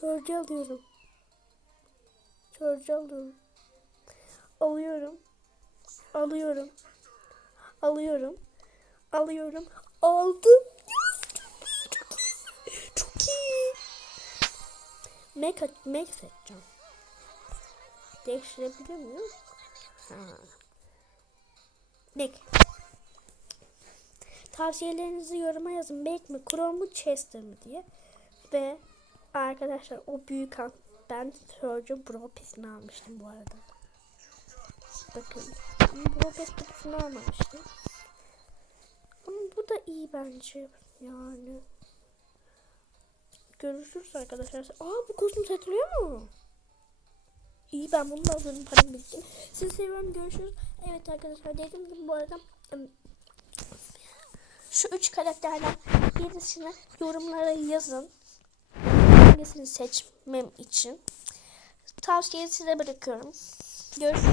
Sörcü alıyorum. Sörcü alıyorum. Alıyorum. Alıyorum. Alıyorum. Alıyorum. Aldım. Çok iyi. Çok iyi. Make, make seçeceğim. Değiştirebilir miyim? Ha. Make. Tavsiyelerinizi yoruma yazın. Make mi, Chrome mu, Chester mi diye. Ve arkadaşlar o büyük an ben Surgeon Bro Pest'ini almıştım bu arada. Bakın. Ama Bro Pest kutusunu almamıştım. Ama bu da iyi bence. Yani. Görüşürüz arkadaşlar. Aa bu kostüm satılıyor mu? İyi ben bunu da alırım param bitti. Sizi seviyorum görüşürüz. Evet arkadaşlar dediğim gibi bu arada şu üç karakterden birisini yorumlara yazın. Hangisini seçmem için. Tavsiyeyi size bırakıyorum. Görüşürüz.